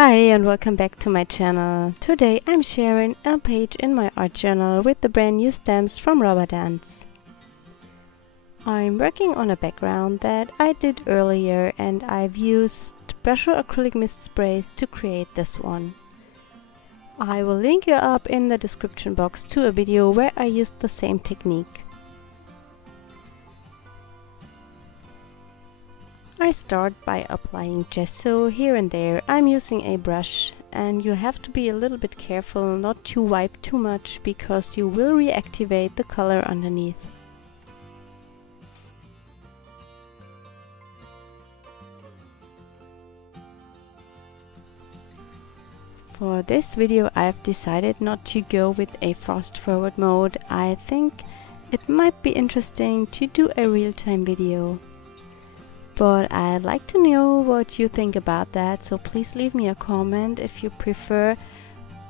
Hi and welcome back to my channel. Today I'm sharing a page in my art journal with the brand new stamps from Rubber Dance. I'm working on a background that I did earlier and I've used Brusho acrylic mist sprays to create this one. I will link you up in the description box to a video where I used the same technique. I start by applying gesso here and there. I'm using a brush and you have to be a little bit careful not to wipe too much because you will reactivate the color underneath. For this video I've decided not to go with a fast forward mode. I think it might be interesting to do a real-time video. But I'd like to know what you think about that, so please leave me a comment if you prefer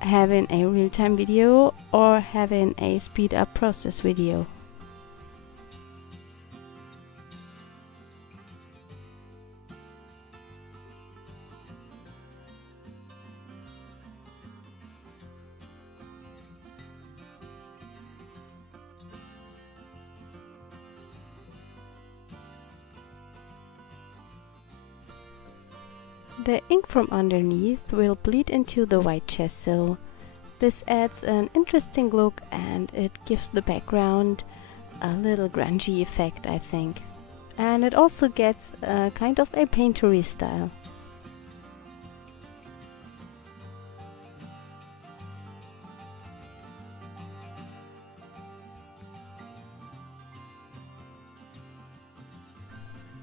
having a real-time video or having a speed-up process video. The ink from underneath will bleed into the white gesso. This adds an interesting look and it gives the background a little grungy effect, I think. And it also gets a kind of a painterly style.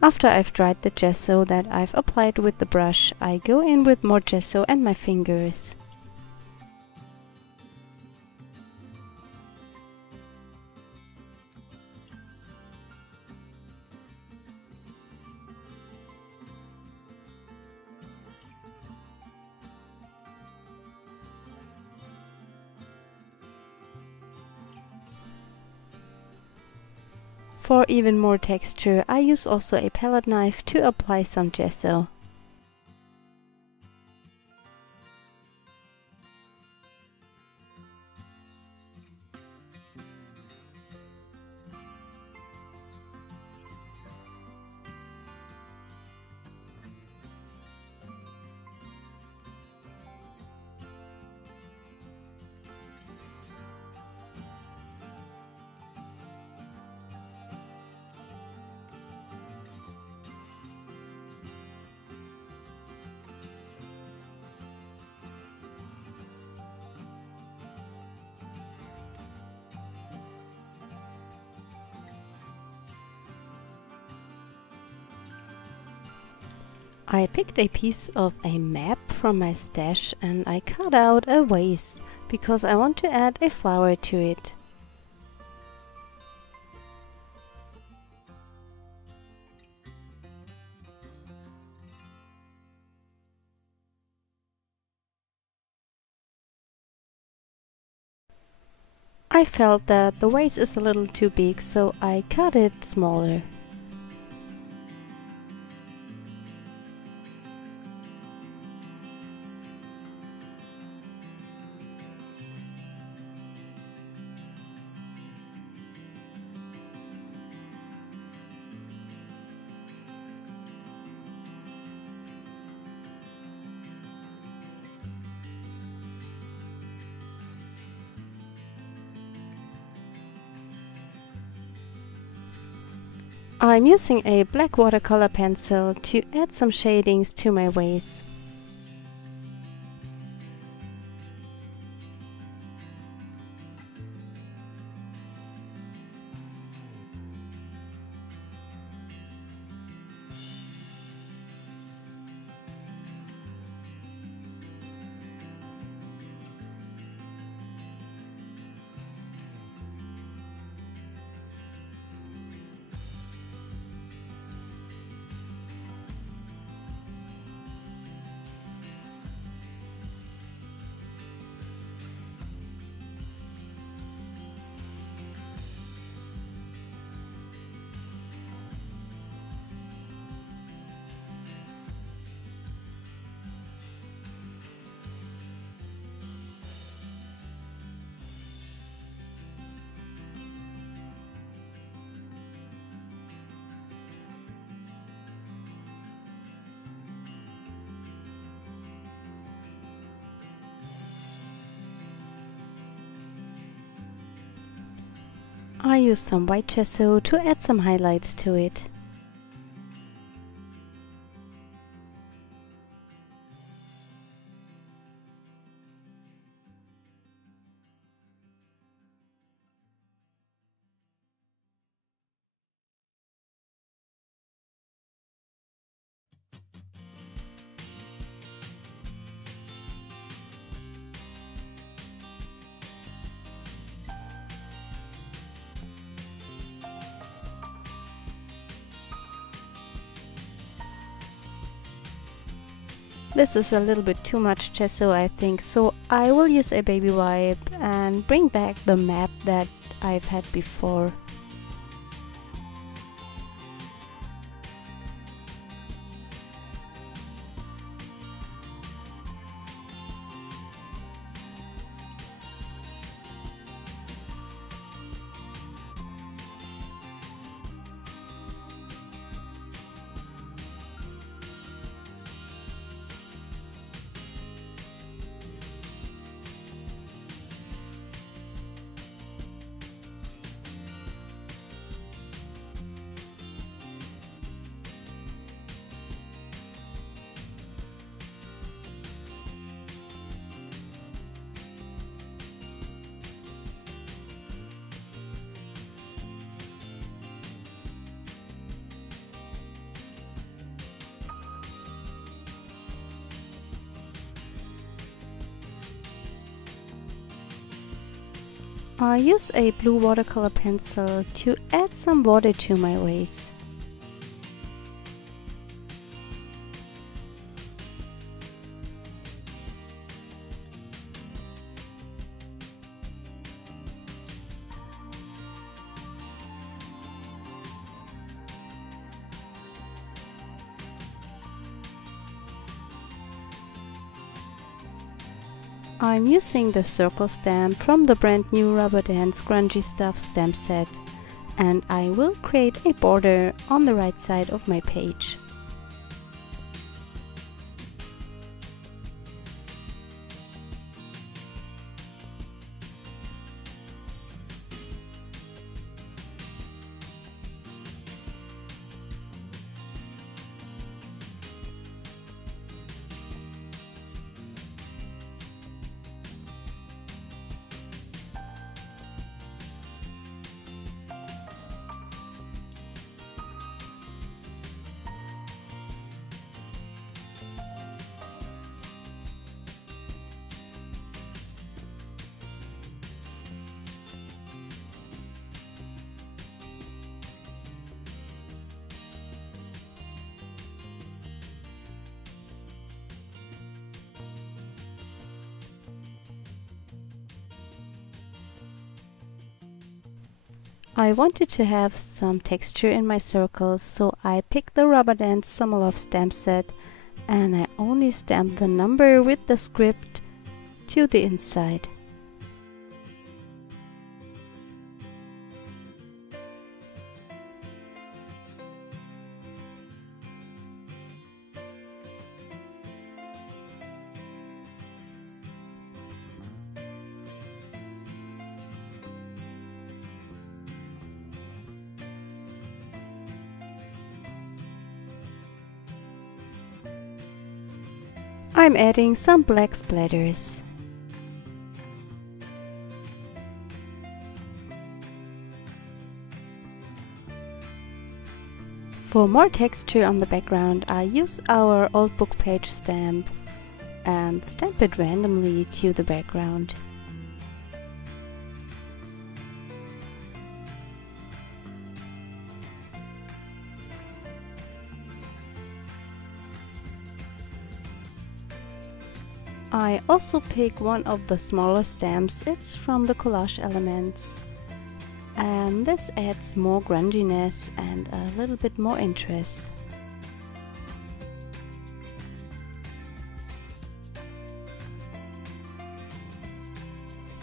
After I've dried the gesso that I've applied with the brush, I go in with more gesso and my fingers. For even more texture, I use also a palette knife to apply some gesso. I picked a piece of a map from my stash and I cut out a vase because I want to add a flower to it. I felt that the vase is a little too big, so I cut it smaller. I'm using a black watercolor pencil to add some shadings to my vase. I use some white gesso to add some highlights to it. This is a little bit too much gesso, I think, so I will use a baby wipe and bring back the map that I've had before. I use a blue watercolor pencil to add some water to my vase. I'm using the circle stamp from the brand new Rubber Dance Grungy Stuff stamp set, and I will create a border on the right side of my page. I wanted to have some texture in my circles, so I picked the Rubber Dance Summer Love stamp set, and I only stamped the number with the script to the inside. I'm adding some black splatters. For more texture on the background, I use our old book page stamp and stamp it randomly to the background. I also pick one of the smaller stamps. It's from the Collage Elements, and this adds more grunginess and a little bit more interest.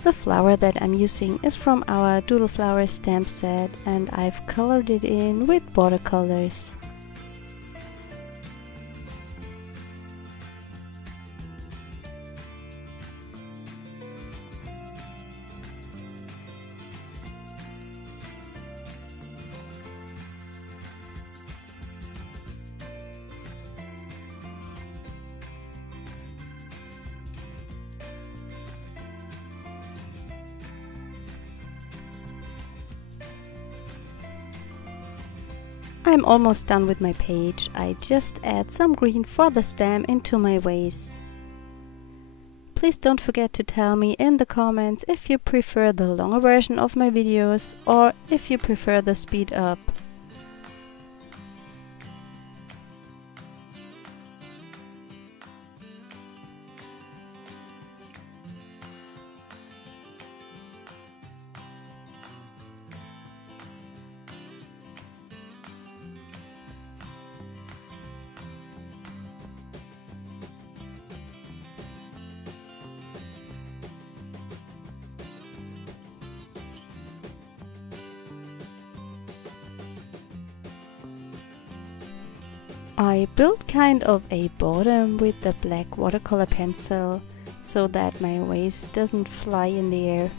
The flower that I'm using is from our Doodle Flower stamp set, and I've colored it in with watercolors. I'm almost done with my page. I just add some green for the stem into my vase. Please don't forget to tell me in the comments if you prefer the longer version of my videos or if you prefer the speed up. I built kind of a bottom with the black watercolor pencil so that my vase doesn't fly in the air.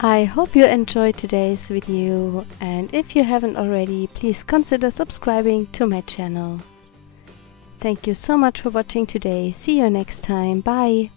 I hope you enjoyed today's video, and if you haven't already, please consider subscribing to my channel. Thank you so much for watching today. See you next time. Bye!